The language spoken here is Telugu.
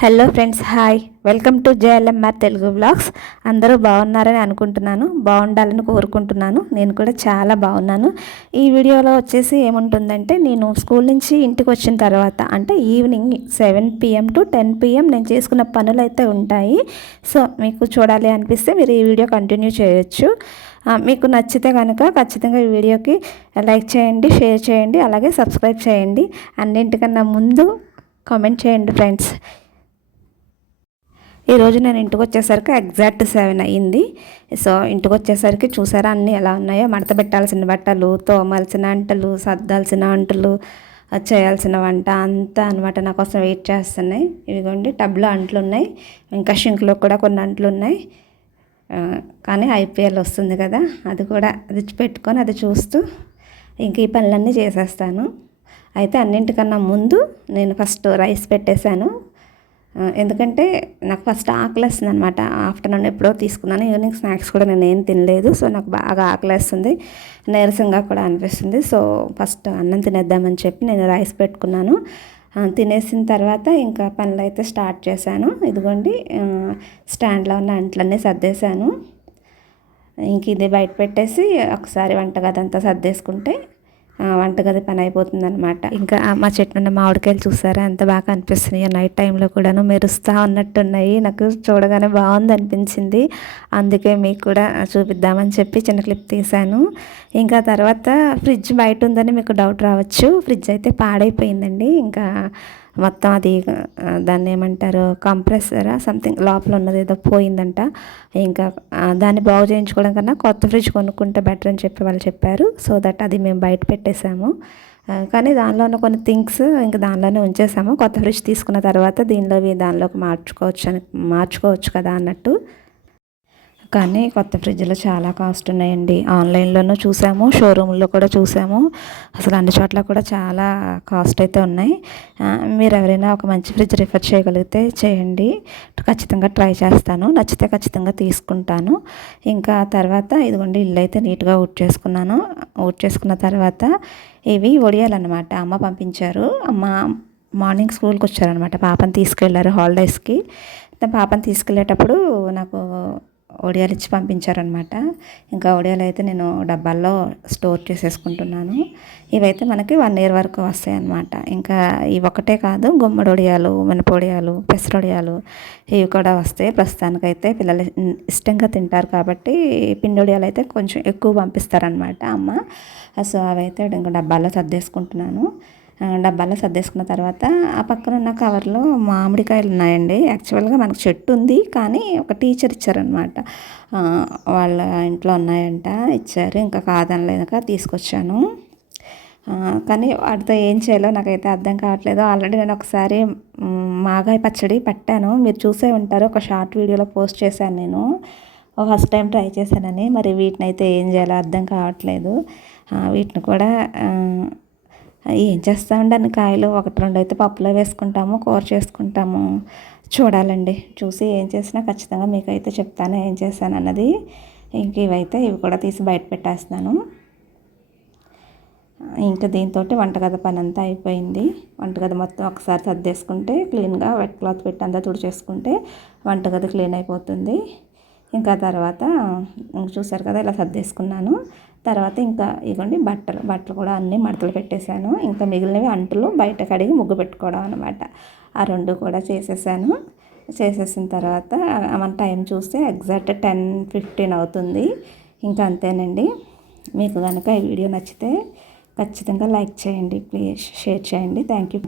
Hello friends, hi. Welcome to JLMR Telugu vlogs. అందరూ బాగున్నారని అనుకుంటున్నాను, బాగుండాలని కోరుకుంటున్నాను. నేను కూడా చాలా బాగున్నాను. ఈ వీడియోలో వచ్చేసి ఏముంటుందంటే, నేను స్కూల్ నుంచి ఇంటికి వచ్చిన తర్వాత అంటే ఈవినింగ్ 7 PM టు 10 PM నేను చేసుకున్న పనులు అయితే ఉంటాయి. సో మీకు చూడాలి అనిపిస్తే మీరు ఈ వీడియో కంటిన్యూ చేయొచ్చు. మీకు నచ్చితే కనుక ఖచ్చితంగా ఈ వీడియోకి లైక్ చేయండి, షేర్ చేయండి, అలాగే సబ్స్క్రైబ్ చేయండి. అన్నింటికన్నా ముందు కామెంట్ చేయండి ఫ్రెండ్స్. ఈరోజు నేను ఇంటికి వచ్చేసరికి ఎగ్జాక్ట్ 7 అయ్యింది. సో ఇంటికి వచ్చేసరికి చూసారా అన్నీ ఎలా ఉన్నాయో, మడత పెట్టాల్సిన బట్టలు, తోమాల్సిన అంటలు, సర్దాల్సిన అంటలు, చేయాల్సిన వంట అంతా అనమాట నా కోసం వెయిట్ చేస్తున్నాయి. ఇదిగోండి టబ్లో అంట్లు ఉన్నాయి, ఇంకా షింక్లో కూడా కొన్ని అంట్లు ఉన్నాయి. కానీ IPL వస్తుంది కదా, అది కూడా అది పెట్టుకొని అది చూస్తూ ఇంక ఈ పనులన్నీ చేసేస్తాను. అయితే అన్నింటికన్నా ముందు నేను ఫస్ట్ రైస్ పెట్టేశాను. ఎందుకంటే నాకు ఫస్ట్ ఆకలేస్తుంది అనమాట. ఆఫ్టర్నూన్ ఎప్పుడో తీసుకున్నాను, ఈవినింగ్ స్నాక్స్ కూడా నేను ఏం తినలేదు. సో నాకు బాగా ఆకలేస్తుంది, నీరసంగా కూడా అనిపిస్తుంది. సో ఫస్ట్ అన్నం తినేద్దామని చెప్పి నేను రైస్ పెట్టుకున్నాను. తినేసిన తర్వాత ఇంకా పనులు అయితే స్టార్ట్ చేశాను. ఇదిగోండి స్టాండ్లో ఉన్న అంట్లన్నీ సర్దేశాను. ఇంక ఇది బయట పెట్టేసి ఒకసారి వంటగది అంతా సర్దేసుకుంటే వంటగది పని అయిపోతుంది అనమాట. ఇంకా మా చెట్టు ఉన్న మామిడికాయలు చూసారా ఎంత బాగా అనిపిస్తున్నాయి. నైట్ టైంలో కూడాను మెరుస్తూ ఉన్నట్టున్నాయి. నాకు చూడగానే బాగుంది అనిపించింది, అందుకే మీకు కూడా చూపిద్దామని చెప్పి చిన్న క్లిప్ తీశాను. ఇంకా తర్వాత ఫ్రిడ్జ్ బయట ఉందని మీకు డౌట్ రావచ్చు. ఫ్రిడ్జ్ అయితే పాడైపోయిందండి. ఇంకా మొత్తం అది దాన్ని ఏమంటారు, కంప్రెసరా సంథింగ్ లోపల ఉన్నది ఏదో పోయిందంట. ఇంకా దాన్ని బాగు చేయించుకోవడం కన్నా కొత్త ఫ్రిడ్జ్ కొనుక్కుంటే బెటర్ అని చెప్పి వాళ్ళు చెప్పారు. సో దట్ అది మేము బయట పెట్టేసాము. కానీ దానిలో ఉన్న కొన్ని థింగ్స్ ఇంకా దానిలోనే ఉంచేసాము. కొత్త ఫ్రిడ్జ్ తీసుకున్న తర్వాత దానిలోకి మార్చుకోవచ్చు కదా అన్నట్టు. కానీ కొత్త ఫ్రిడ్జ్లో చాలా కాస్ట్ ఉన్నాయండి. ఆన్లైన్లోనూ చూసాము, షోరూంలో కూడా చూసాము. అసలు అన్ని చోట్ల కూడా చాలా కాస్ట్ అయితే ఉన్నాయి. మీరు ఎవరైనా ఒక మంచి ఫ్రిడ్జ్ రిఫర్ చేయగలిగితే చేయండి, ఖచ్చితంగా ట్రై చేస్తాను. నచ్చితే ఖచ్చితంగా తీసుకుంటాను. ఇంకా తర్వాత ఇదిగోండి ఇల్లు అయితే నీట్గా చేసుకున్న తర్వాత ఇవి వడియాలన్నమాట. అమ్మ పంపించారు. అమ్మ మార్నింగ్ స్కూల్కి వచ్చారనమాట, పాపని తీసుకెళ్లారు హాలిడేస్కి. పాపని తీసుకెళ్ళేటప్పుడు నాకు వడియాలు ఇచ్చి పంపించారనమాట. ఇంకా వడియాలు అయితే నేను డబ్బాల్లో స్టోర్ చేసేసుకుంటున్నాను. ఇవైతే మనకి 1 year వరకు వస్తాయి అన్నమాట. ఇంకా ఇవి ఒకటే కాదు, గుమ్మడి వడియాలు, మినపొడియాలు, పెసరొడియాలు ఇవి కూడా వస్తాయి. ప్రస్తుతానికైతే పిల్లలు ఇష్టంగా తింటారు కాబట్టి పిండి వడియాలు అయితే కొంచెం ఎక్కువ పంపిస్తారనమాట అమ్మ. సో అవైతే ఇంకా డబ్బాల్లో సర్దేసుకుంటున్నాను. డబ్బాలో సర్దేసుకున్న తర్వాత ఆ పక్కన ఉన్న కవర్లో మామిడికాయలు ఉన్నాయండి. యాక్చువల్గా మనకు చెట్టు ఉంది, కానీ ఒక టీచర్ ఇచ్చారనమాట. వాళ్ళ ఇంట్లో ఉన్నాయంట, ఇచ్చారు. ఇంకా కాదనలేక తీసుకొచ్చాను. కానీ వాటితో ఏం చేయాలో నాకైతే అర్థం కావట్లేదు. ఆల్రెడీ నేను ఒకసారి మాగాయ పచ్చడి పట్టాను, మీరు చూసే ఉంటారు. ఒక షార్ట్ వీడియోలో పోస్ట్ చేశాను నేను, ఫస్ట్ టైం ట్రై చేశానని. మరి వీటిని అయితే ఏం చేయాలో అర్థం కావట్లేదు. వీటిని కూడా ఏం చేస్తామండి, అన్ని కాయలు 1-2 అయితే పప్పులో వేసుకుంటాము, కూర చేసుకుంటాము. చూడాలండి, చూసి ఏం చేసినా ఖచ్చితంగా మీకైతే చెప్తాను ఏం చేశాను అన్నది. ఇంక ఇవి కూడా తీసి బయట పెట్టేస్తున్నాను. ఇంకా దీంతో వంటగది పని అంతా అయిపోయింది. వంటగది మొత్తం ఒకసారి సర్దేసుకుంటే క్లీన్గా వెట్ క్లాత్ పెట్టి అంతా తుడిచేసుకుంటే వంటగది క్లీన్ అయిపోతుంది. ఇంకా తర్వాత చూసారు కదా ఇలా సర్దేసుకున్నాను. తర్వాత ఇంకా ఇవ్వండి బట్టలు కూడా అన్నీ మడతలు పెట్టేశాను. ఇంకా మిగిలినవి అంటులు బయట కడిగి ముగ్గు పెట్టుకోవడం అనమాట. ఆ 2 కూడా చేసేసిన తర్వాత మన టైం చూస్తే ఎగ్జాక్ట్ 10:15 అవుతుంది. ఇంకా అంతేనండి. మీకు కనుక ఈ వీడియో నచ్చితే ఖచ్చితంగా లైక్ చేయండి, ప్లీజ్ షేర్ చేయండి. Thank you.